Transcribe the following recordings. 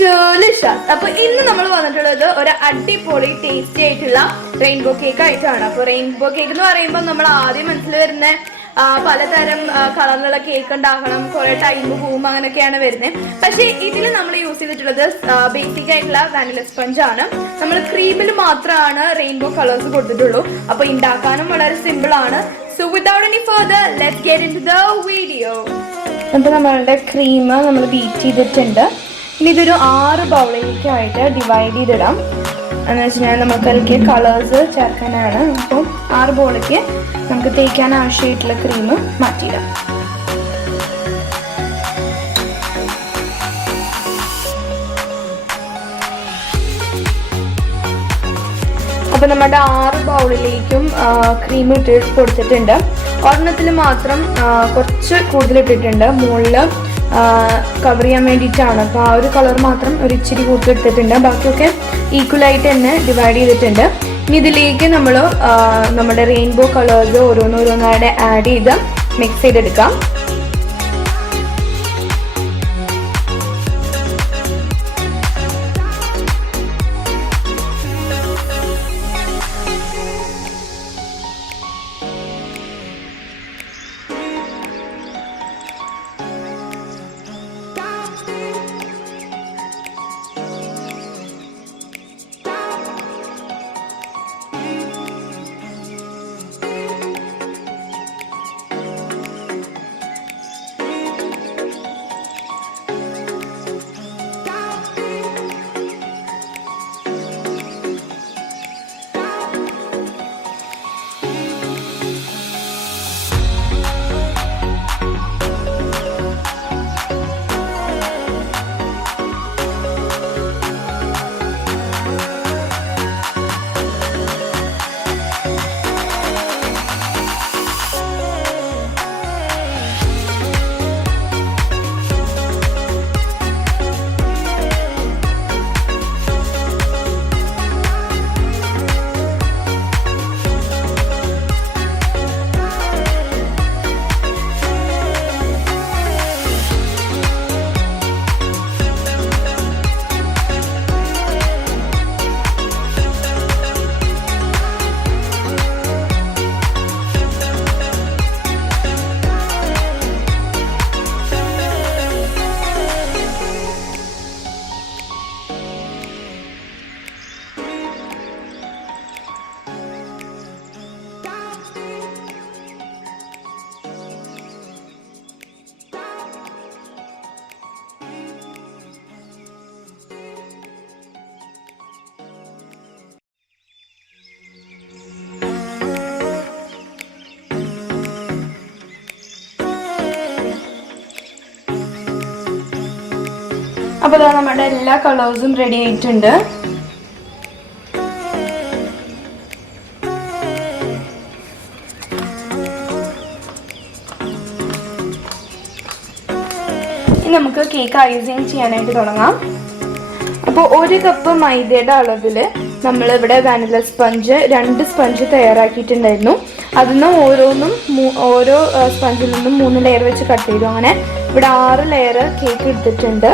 to LISHAS. അപ്പോൾ ഇന്ന് നമ്മൾ വന്നിട്ടുള്ളത് ഒരു അടിപൊളി ടേസ്റ്റി ആയിട്ടുള്ള റെയിൻബോ കേക്ക് ആയിട്ടാണ്. അപ്പോൾ റെയിൻബോ കേക്ക് എന്ന് പറയുമ്പോൾ നമ്മൾ ആദ്യം മനസ്സിൽ വരുന്ന പലതരം കളറിലുള്ള കേക്ക് ഉണ്ടാക്കണം, കുറെ ടൈം പോവും, അങ്ങനെയൊക്കെയാണ് വരുന്നത്. പക്ഷേ ഇതിൽ നമ്മൾ യൂസ് ചെയ്തിട്ടുള്ളത് ബേസിക് ആയിട്ടുള്ള വാനില സ്പഞ്ച് ആണ്. നമ്മൾ ക്രീമിൽ മാത്രമാണ് റെയിൻബോ കളേഴ്സ് കൊടുത്തിട്ടുള്ളൂ. അപ്പോൾ ഉണ്ടാക്കാനും വളരെ സിമ്പിൾ ആണ്. So without any further, let's get into the video. അപ്പോൾ നമ്മളുടെ ക്രീം നമ്മൾ ബീറ്റ് ചെയ്തിട്ടുണ്ട്. ഇനി ഇതൊരു 6 ബൗളിലേക്കായിട്ട് ഡിവൈഡ് ചെയ്തിടാം. എന്ന് വെച്ചാൽ നമുക്ക് അതിലേക്ക് കളേഴ്സ് ചേർക്കാനാണ്. അപ്പം 6 ബൗളിലേക്ക് നമുക്ക് തേക്കാൻ ആവശ്യമായിട്ടുള്ള ക്രീം മാറ്റിയിടാം. അപ്പോൾ നമ്മുടെ 6 ബൗളിലേക്കും ക്രീം ഇട്ട് കൊടുത്തിട്ടുണ്ട്. ഒരെണ്ണത്തിൽ മാത്രം കുറച്ച് കൂടുതൽ ഇട്ടിട്ടുണ്ട്, മുകളിൽ കവർ ചെയ്യാൻ വേണ്ടിയിട്ടാണ്. അപ്പോൾ ആ ഒരു കളർ മാത്രം ഒരു ഇച്ചിരി കൂടുതൽ എടുത്തിട്ടുണ്ട്. ബാക്കിയൊക്കെ ഈക്വലായിട്ട് തന്നെ ഡിവൈഡ് ചെയ്തിട്ടുണ്ട്. ഇനി ഇതിലേക്ക് നമ്മൾ നമ്മുടെ റെയിൻബോ കളേഴ്സ് ഓരോന്നോരോന്നായിട്ട് ആഡ് ചെയ്ത് മിക്സ് ചെയ്തെടുക്കാം. അപ്പോൾ നമ്മുടെ എല്ലാ കളേഴ്സും റെഡി ആയിട്ടുണ്ട്. ഇനി നമുക്ക് കേക്ക് ഐസിങ് ചെയ്യാനായിട്ട് തുടങ്ങാം. അപ്പോൾ 1 കപ്പ് മൈദയുടെ അളവിൽ നമ്മളിവിടെ വാനില സ്പഞ്ച് 2 സ്പഞ്ച് തയ്യാറാക്കിയിട്ടുണ്ടായിരുന്നു. അതിൽ നിന്ന് ഓരോ സ്പഞ്ചിൽ നിന്നും 3 ലെയർ വെച്ച് കട്ട് ചെയ്തു. അങ്ങനെ ഇവിടെ 6 ലെയർ കേക്ക് എടുത്തിട്ടുണ്ട്.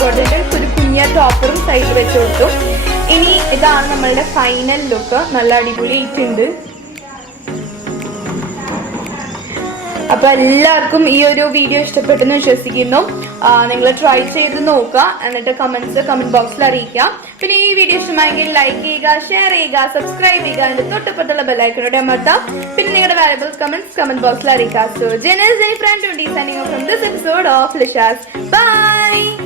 ബോർഡിന്റെ ഒരു കുഞ്ഞ ടോപ്പറും സൈഡ് വെച്ച് കൊടുത്തു. ഇനി ഇതാണ് നമ്മളുടെ ഫൈനൽ ലുക്ക്. നല്ല അടിപൊളിയായിട്ടുണ്ട്. അപ്പൊ എല്ലാവർക്കും ഈ ഒരു വീഡിയോ ഇഷ്ടപ്പെട്ടെന്ന് വിശ്വസിക്കുന്നു. നിങ്ങൾ ട്രൈ ചെയ്ത് നോക്കുക, എന്നിട്ട് കമന്റ് ബോക്സിൽ അറിയിക്കുക. പിന്നെ ഈ വീഡിയോ ഇഷ്ടമായെങ്കിൽ ലൈക്ക് ചെയ്യുക, ഷെയർ ചെയ്യുക, സബ്സ്ക്രൈബ് ചെയ്യുക, അതിന്റെ തൊട്ടപ്പുറത്തുള്ള ബെല്ലൈക്കനോടെ അമർത്താം. പിന്നെ നിങ്ങളുടെ വാല്യുബിൾ കമന്റ് ബോക്സിൽ അറിയിക്കുക. So, Jenny friend 20 signing off from this episode of LISHAS. Bye.